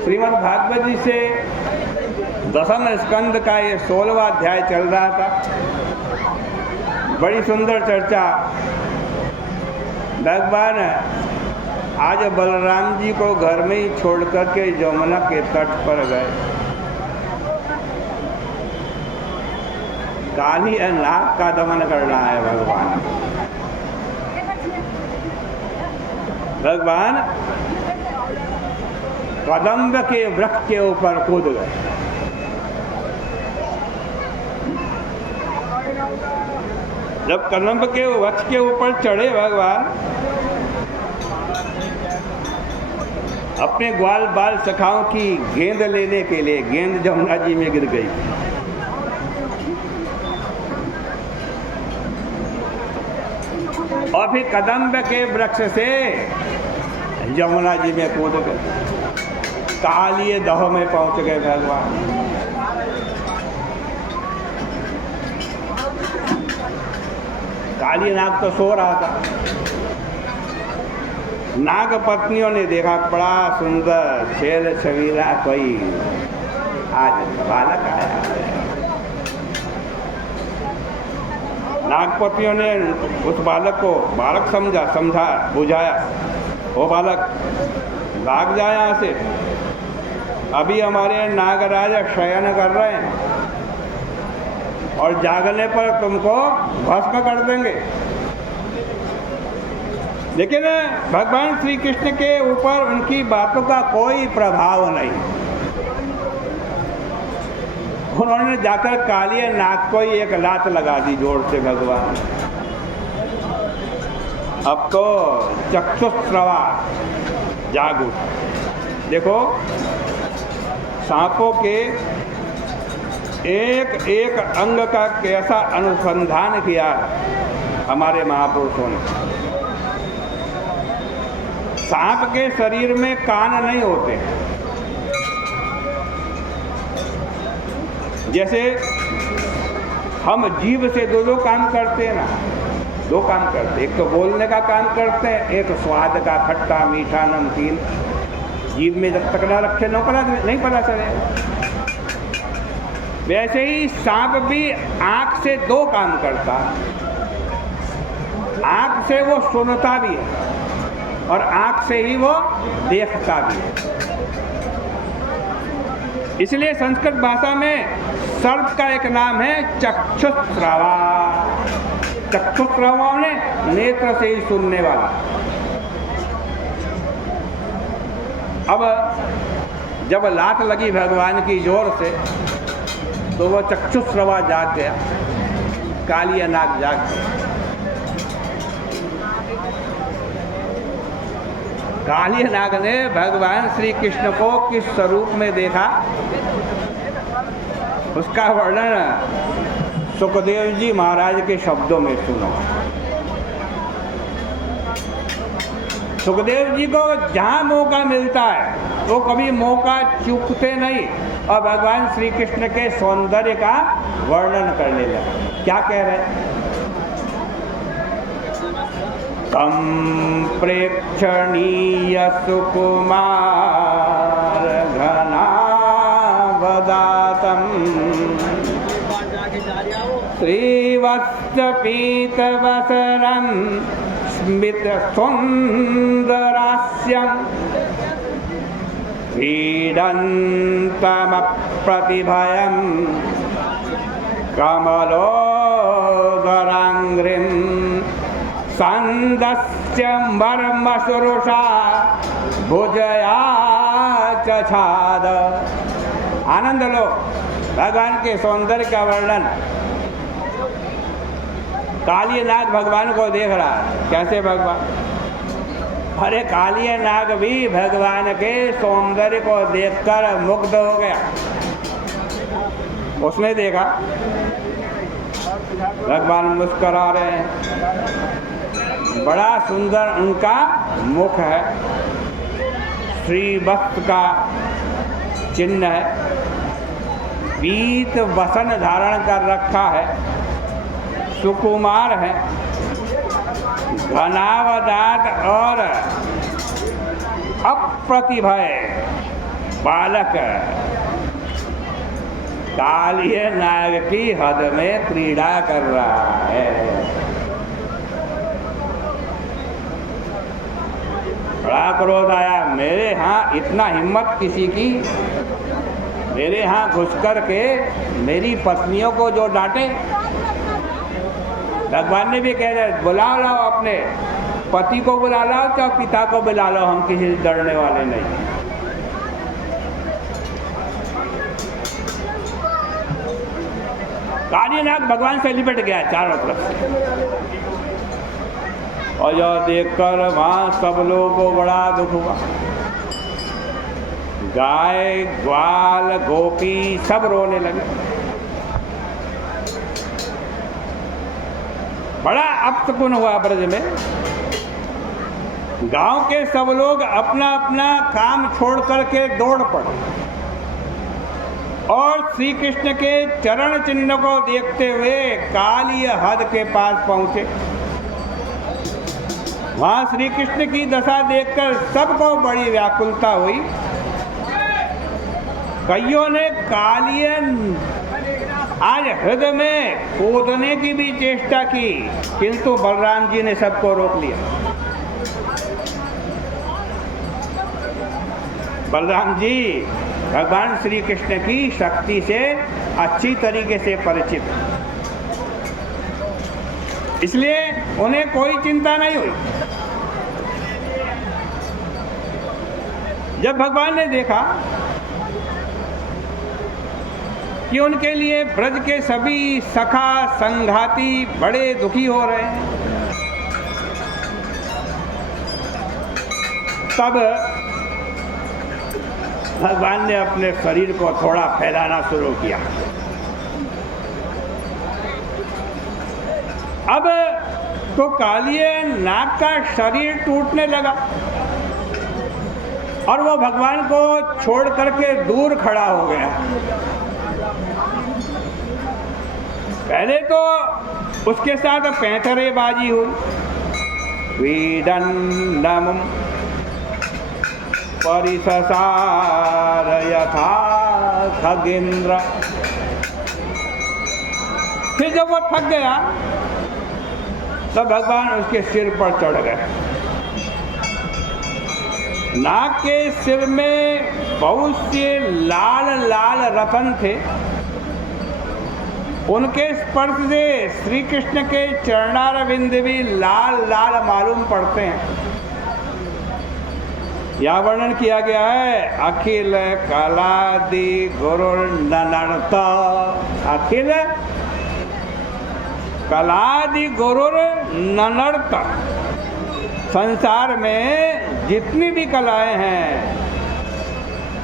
श्रीमद् भागवत जी से दशम स्कंद का ये 16वां अध्याय चल रहा था। बड़ी सुंदर चर्चा। भगवान आज बलराम जी को घर में ही छोड़ करके यमुना के तट पर गए। काली नाग का दमन करना है भगवान कदम्ब के वृक्ष के ऊपर कूद गए। जब कदम्ब के वृक्ष के ऊपर चढ़े भगवान, अपने ग्वाल बाल सखाओं की गेंद लेने के लिए, गेंद जमुना जी में गिर गई। और फिर कदम्ब के वृक्ष से यमुना जी में कूद गए। कालिए दह में पहुंच गए भगवान। काली नाग तो सो रहा था। नाग पत्नियों ने देखा, बड़ा सुंदर छेल छबीला कोई आज बालक आया। नागपतियों ने उस बालक को बालक समझा बुझाया, वो बालक भाग जाए यहाँ से, अभी हमारे नागराज शयन कर रहे हैं और जागने पर तुमको भस्म कर देंगे। लेकिन भगवान श्री कृष्ण के ऊपर उनकी बातों का कोई प्रभाव नहीं। उन्होंने जाकर कालिए नाग को ही एक लात लगा दी जोर से। भगवान अब तो चक्षुस्रवा जाग उठा। देखो, सांपों के एक एक अंग का कैसा अनुसंधान किया हमारे महापुरुषों ने। सांप के शरीर में कान नहीं होते। जैसे हम जीभ से दो काम करते हैं ना, दो काम करते, एक तो बोलने का काम करते हैं, एक स्वाद का, खट्टा मीठा नमकीन। जीभ में जब तक ना रखे नहीं पता चलेगा। वैसे ही सांप भी आंख से दो काम करता है। आंख से वो सुनता भी है और आंख से ही वो देखता भी है। इसलिए संस्कृत भाषा में सर्प का एक नाम है चक्षुस्रवा। चक्षुस्रवा ने नेत्र से ही सुनने वाला। अब जब लात लगी भगवान की जोर से, तो वह चक्षुस्रवा जाग गया, कालिया नाग जाग गया। कालिया नाग ने भगवान श्री कृष्ण को किस स्वरूप में देखा, उसका वर्णन सुखदेव जी महाराज के शब्दों में सुनो। सुखदेव जी को जहाँ मौका मिलता है वो कभी मौका चूकते नहीं और भगवान श्री कृष्ण के सौंदर्य का वर्णन करने लगे। क्या कह रहे हैं? तम प्रेक्षणीय सुकुमार घनावदातम श्रीवत्स पीतवसरं स्मित सुंदरास्यं क्रीडन्तमप्रतिभयं कमलोदराङ्घ्रिं सन्दस्य मर्मसुरुषा भुजया चछाद। आनंद लो भगवान के सौंदर्य का वर्णन। कालिया नाग भगवान को देख रहा है। कैसे भगवान? अरे कालिया नाग भी भगवान के सौंदर्य को देखकर मुग्ध हो गया। उसने देखा भगवान मुस्कुरा रहे हैं, बड़ा सुंदर उनका मुख है, श्रीवत्स का चिन्ह है, पीत वसन धारण कर रखा है, सुकुमार है, घनावदात और अप्रतिभय बालक कालिय नाग की हद में क्रीड़ा कर रहा है। बड़ा क्रोध आया, मेरे यहाँ इतना हिम्मत किसी की, मेरे यहाँ घुस कर के मेरी पत्नियों को जो डांटे। भगवान ने भी कह रहे बुला लाओ, अपने पति को बुला लाओ चाहे पिता को बुला लो, हम किसी से डरने वाले नहीं। कालीनाग भगवान से लिपट गया चारों तरफ से, और जो देखकर वहां सब लोगों को बड़ा दुख हुआ। गाय ग्वाल गोपी सब रोने लगे। बड़ा अपशकुन हुआ ब्रज में। गांव के सब लोग अपना अपना काम छोड़ करके दौड़ पड़े और श्री कृष्ण के चरण चिन्ह को देखते हुए काली हद के पास पहुंचे। वहां श्री कृष्ण की दशा देखकर सबको बड़ी व्याकुलता हुई। कईयों ने कालिय आज हृदय में कूदने की भी चेष्टा की, किंतु बलराम जी ने सबको रोक लिया। बलराम जी भगवान श्री कृष्ण की शक्ति से अच्छी तरीके से परिचित, इसलिए उन्हें कोई चिंता नहीं हुई। जब भगवान ने देखा कि उनके लिए ब्रज के सभी सखा संघाती बड़े दुखी हो रहे हैं, तब भगवान ने अपने शरीर को थोड़ा फैलाना शुरू किया। अब तो कालिय नाग का शरीर टूटने लगा और वो भगवान को छोड़ करके दूर खड़ा हो गया। पहले तो उसके साथ पैंतरेबाजी हुई, वीडन्नम परिससार यथा खगेंद्र। फिर जब वो थक गया तब भगवान उसके सिर पर चढ़ गए। नाग के सिर में बहुत से लाल लाल रतन थे। उनके स्पर्श से श्री कृष्ण के चरणारविंद भी लाल लाल मालूम पड़ते हैं। यहाँ वर्णन किया गया है, अखिल कलादि गुरु ननर्त। अखिल कलादि गुरु ननर्त। संसार में जितनी भी कलाएं हैं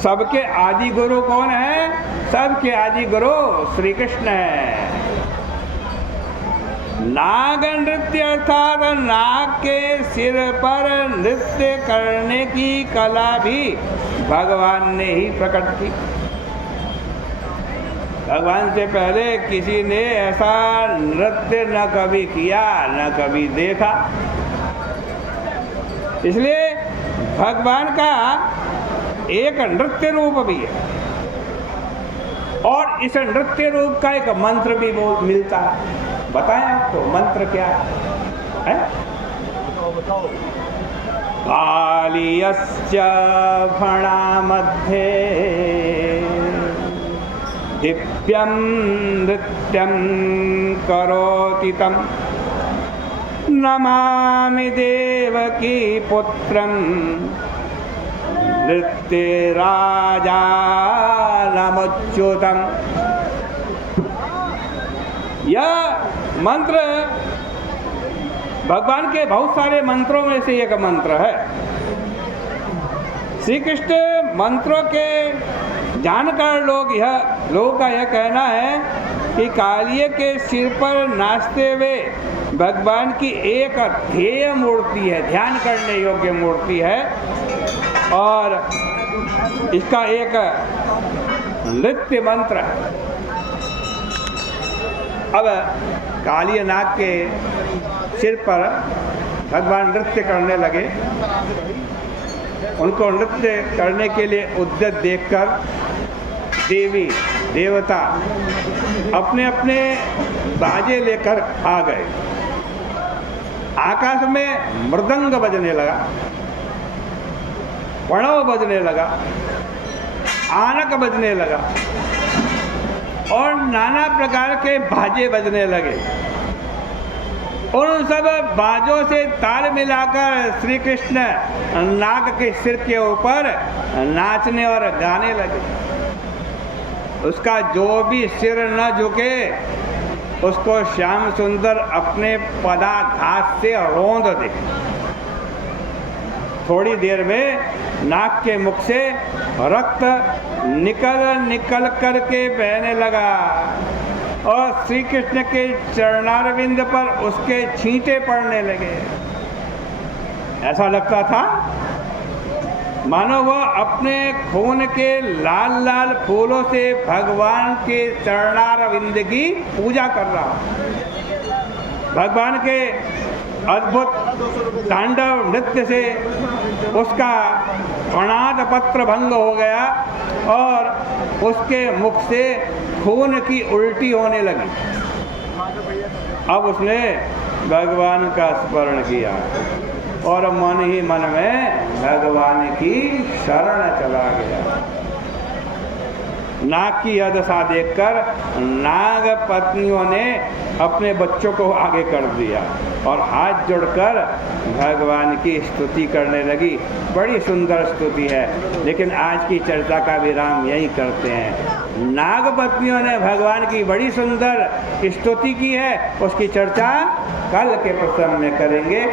सबके आदि गुरु कौन है? सबके आदि गुरु श्री कृष्ण है। नाग नृत्य अर्थात नाग के सिर पर नृत्य करने की कला भी भगवान ने ही प्रकट की। भगवान से पहले किसी ने ऐसा नृत्य न कभी किया न कभी देखा। इसलिए भगवान का एक नृत्य रूप भी है और इस नृत्य रूप का एक मंत्र भी मिलता है। बताएं आपको मंत्र क्या है? कालियस्य फणा मध्ये दिव्यं नृत्यं करोति तं नमामि देवकी पुत्रं नृत्य राजा नमच्युतम। यह मंत्र भगवान के बहुत सारे मंत्रों में से एक मंत्र है। श्री कृष्ण मंत्रों के जानकार लोगों का यह कहना है कि कालिय के सिर पर नाचते हुए भगवान की एक ध्येय मूर्ति है, ध्यान करने योग्य मूर्ति है और इसका एक नृत्य मंत्र है। अब कालिय नाग के सिर पर भगवान नृत्य करने लगे उनको नृत्य करने के लिए उद्यत देखकर देवी देवता अपने अपने बाजे लेकर आ गए। आकाश में मृदंग बजने लगा, प्रणव बजने लगा, आनक बजने लगा और नाना प्रकार के बाजे बजने लगे। उन सब बाजों से ताल मिलाकर श्री कृष्ण नाग के सिर के ऊपर नाचने और गाने लगे। उसका जो भी सिर न झुके उसको श्याम सुंदर अपने पदाघात से रौंद दे। थोड़ी देर में नाग के मुख से रक्त निकल करके बहने लगा और श्री कृष्ण के चरणारविंद पर उसके छींटे पड़ने लगे। ऐसा लगता था मानो वह अपने खून के लाल लाल फूलों से भगवान के चरणारविंद की पूजा कर रहा। भगवान के अद्भुत तांडव नृत्य से उसका प्रणाद पत्र भंग हो गया और उसके मुख से खून की उल्टी होने लगी। अब उसने भगवान का स्मरण किया और मन ही मन में भगवान की शरण चला गया। नाग की यह दशा देखकर नाग पत्नियों ने अपने बच्चों को आगे कर दिया और हाथ जोड़कर भगवान की स्तुति करने लगी। बड़ी सुंदर स्तुति है, लेकिन आज की चर्चा का विराम यही करते हैं। नाग पत्नियों ने भगवान की बड़ी सुंदर स्तुति की है, उसकी चर्चा कल के प्रसंग में करेंगे।